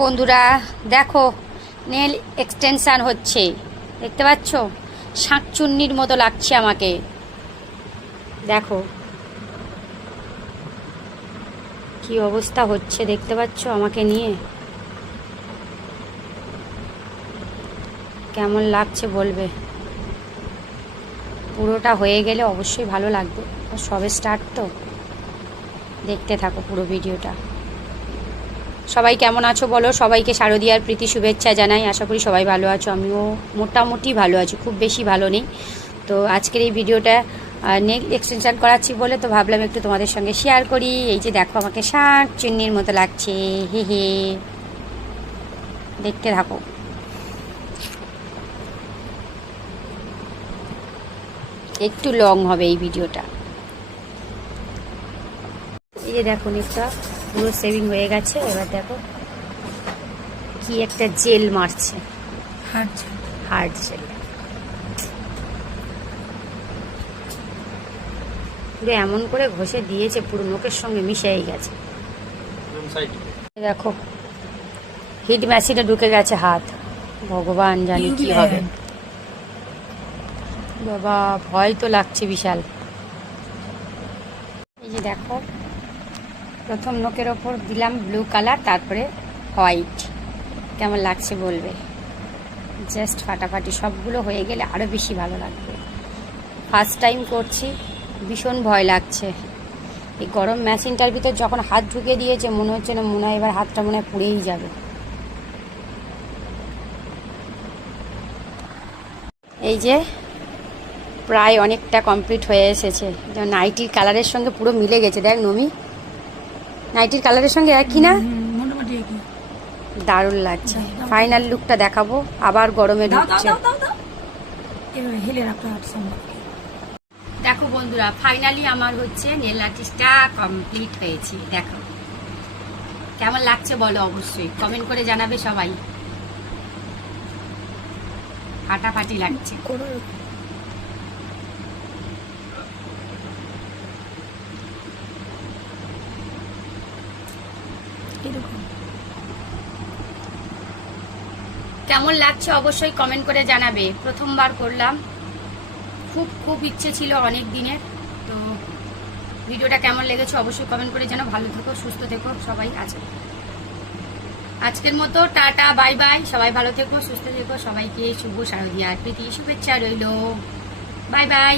বন্ধুরা দেখো, nail extension হচ্ছে, দেখতে পাচ্ছ? শাঁকচুন্নির মতো লাগছে আমাকে। দেখো কি অবস্থা হচ্ছে, দেখতে পাচ্ছ আমাকে নিয়ে? কেমন লাগছে বলবে। পুরোটা হয়ে গেলে অবশ্যই ভালো লাগবে, সবে স্টার্ট তো। দেখতে থাকো পুরো ভিডিওটা। সবাই কেমন আছো বলো? সবাইকে শারদীয়ার প্রীতি শুভেচ্ছা জানাই। আশা করি সবাই ভালো আছো। আমিও মোটামুটি ভালো আছি, খুব বেশি ভালো নেই। তো আজকের এই ভিডিওটা নেল এক্সটেনশন করাচ্ছি বলে তো ভাবলাম একটু তোমাদের সঙ্গে শেয়ার করি। এই যে দেখো, আমাকে শাঁকচুন্নির মতো লাগছে, হে হে। দেখতে থাকো। একটু লং হবে এই ভিডিওটা। এই যে দেখো, নেকটা পুরো সেভিং হয়ে গেছে। এবার দেখো কি একটা জেল মারছে, হার্ড জেল। পুরো এমন করে ঘষে দিয়েছে, পুরো নোকের সঙ্গে মিশেই গেছে। দেখো হিট মেশিনে ঢুকে গেছে হাত। ভগবান জানি কি হবে। বাবা, ভয় তো লাগছে বিশাল। এই যে দেখো, প্রথম নোকের ওপর দিলাম ব্লু কালার, তারপরে হোয়াইট। কেমন লাগছে বলবে। জাস্ট ফাটাফাটি। সবগুলো হয়ে গেলে আরও বেশি ভালো লাগবে। ফার্স্ট টাইম করছি, ভীষণ ভয় লাগছে। এই গরম মেশিনটার ভিতর যখন হাত ঢুকে দিয়েছে, মনে হচ্ছে না, মনে হয় এবার হাতটা মনে হয় পুড়েই যাবে। এই যে প্রায় অনেকটা কমপ্লিট হয়ে এসেছে। নাইটির কালারের সঙ্গে পুরো মিলে গেছে। দেখ নমি, নাইটির কালারের সঙ্গে একই না? দারুণ লাগছে। ফাইনাল লুকটা দেখাবো। আবার গরমে ঢুকছে। দেখো বন্ধুরা, ফাইনালি আমার হচ্ছে নেল আর্টিস্টটা কমপ্লিট হয়েছে। দেখো কেমন লাগছে বলো, অবশ্যই কমেন্ট করে জানাবে সবাই। ফাটাফাটি লাগছে। কেমন লাগছে অবশ্যই কমেন্ট করে জানাবে। প্রথমবার করলাম, খুব খুব ইচ্ছে ছিল অনেক দিনের। তো ভিডিওটা কেমন লেগেছে অবশ্যই কমেন্ট করে জানাও। ভালো থেকো, সুস্থ থেকো সবাই। আজকের মতো টাটা, বাই বাই। সবাই ভালো থেকো, সুস্থ থেকো। সবাইকে শুভ শারদীয়ার প্রীতি শুভেচ্ছা রইল। Bye bye.